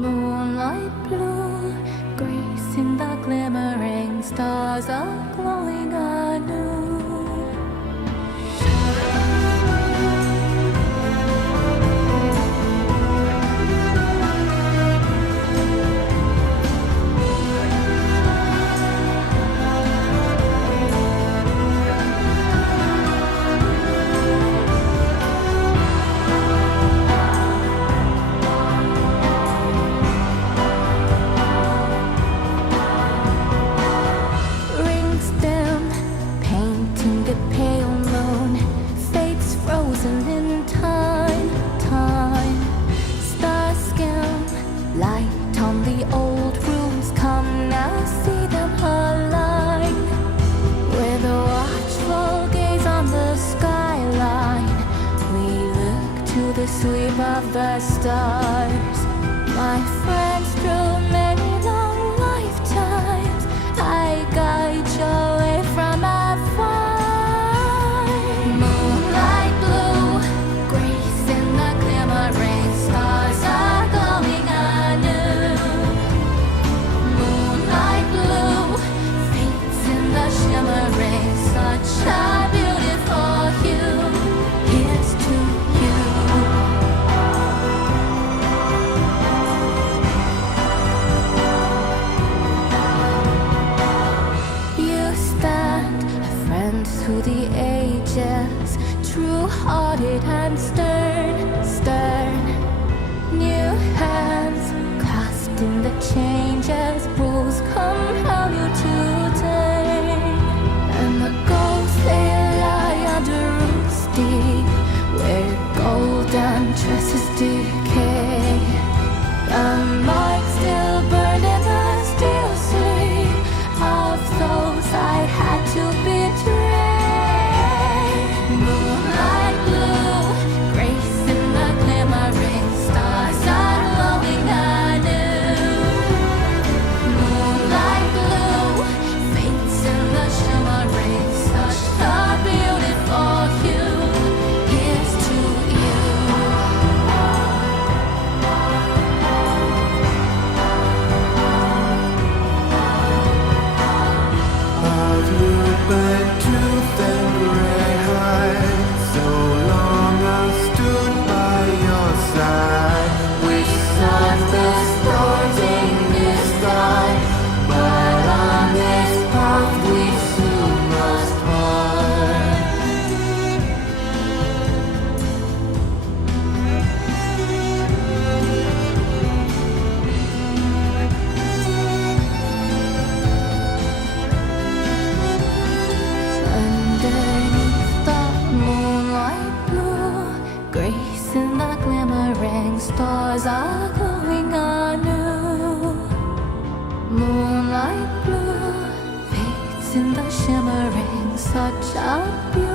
Moonlight blue, grace in the glimmering stars are glowing anew. In time, stars skim, light on the old ruins. Come now, see them align. With a watchful gaze on the skyline, we look to the sweep of the stars. My friends, through many long lifetimes, I guide your way from afar. Such a beautiful hue, here's to you. You stand, a friend through the ages, true-hearted and stern. New hands clasped in the changes, rules compel you today. And the ghosts they lie under roots deep, where golden tresses decay. The mark still burned in the still sleep of those I had to betray. Moonlight blue, grace in the glimmering stars are glowing anew. Moonlight blue, fates in the shimmering, such a beautiful hue. Here's to you. I've looked back to the gray heights. So long I've stood by your side. We saw the stars in the sky, but on this path we soon must part. Underneath the moonlight blue, grace in the glimmering stars are glowing anew. Moonlight blue, fates in the shimmering, such a beautiful